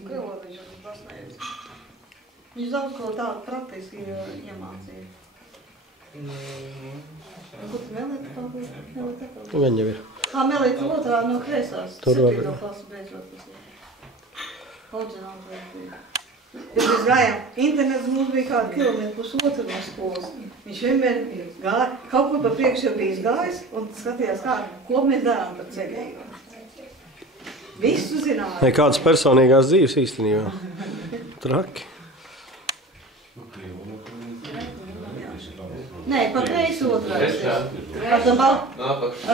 un krilotiņš, un tas nezinu. Viņš daudz ko tādu praktiski iemācīja. Ko tu Melita paldies? Viņa jau ir. Melita otrā no kreisās. Tur var. 7. klasu beidzot tas ir. Audzināts bija. Ja mēs gājām, internets mums bija kādu kilometru pusotru no skolas. Viņš vienmēr gāja, kaut kur pa priekšu jau bijis gājis un skatījās, ko mēs darām par ceļējumu. Visu zināja. Nekādas personīgās dzīves īstenībā. Traki. Nē, pa kreisi otrās. Ar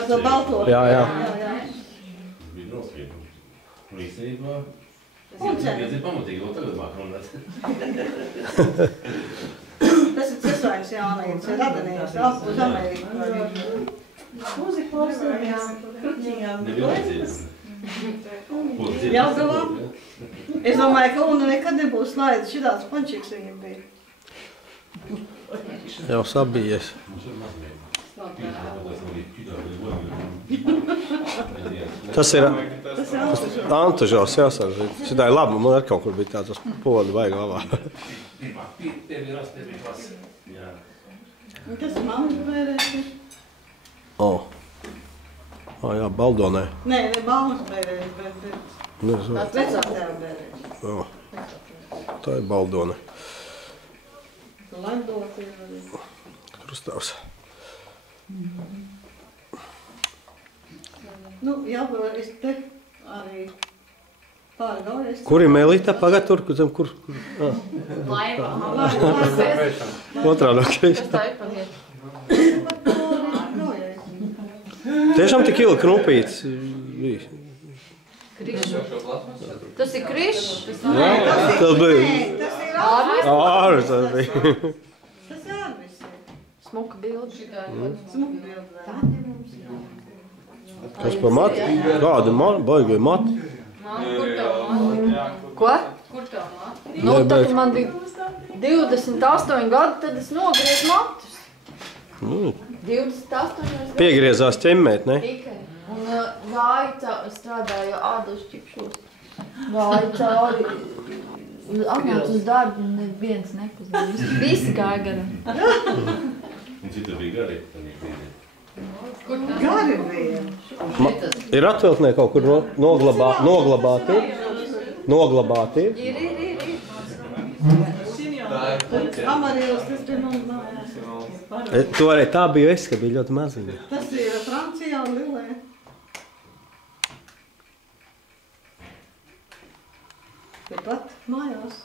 to balto. Jā. Un ir pamatīgi, vēl tagad māk runāt. Tas ir Cesvainis Jānīts, ir Radanījās, uz Ameriku. Mūzika klausījām, kruķīgām. Jelgavā. Es domāju, ka Una nekad nebūs laidis, šitāds pančiks viņam bija. Jau sabijies. Tas ir Antužos jāsaka. Šitā ir labi, man arī kaut kur bija tāds podu vajag labā. Tas ir mammas bērēs. Jā, Baldonē. Nē, ne mammas bērēs, bet vecā tēva bērēs. Tā ir Baldone. Landot ir arī. Krustāvs. Nu, jābūt, es te arī pārgaujies. Kur ir Melita? Pagad tur, kur? Laivā. Otrā no kreisa. Tas tā ir paliet. Tiešām tik ilgi krumpīts bija. Krišu. Tas ir krišs? Jā, tas bija. Tas ir Ārvis tas bija. Tas ir ārvis. Smuka bildi. Smuka bildi. Kas pa mati? Kādi baigai mati? Ko? Kur tev mati? Nu, tad man bija 28 gadi, tad es nogriezu matus. 28 Piegriezās ķemmēt, ne? tikai. Un gāja strādāju ādaļu ķipšos. Gāja cauri. Atnāc uz darbu un neviens nepazīst. Visi gāja garām. Un cita bija gari. Gari bija. Ir atviltnē kaut kur noglabāti? Noglabāti? Ir. Amarīlis, tas bija man mājās. Toreiz tā biju es, ka bija ļoti maziņa. Tas ir Francijā un Lilē. Tepat mājās.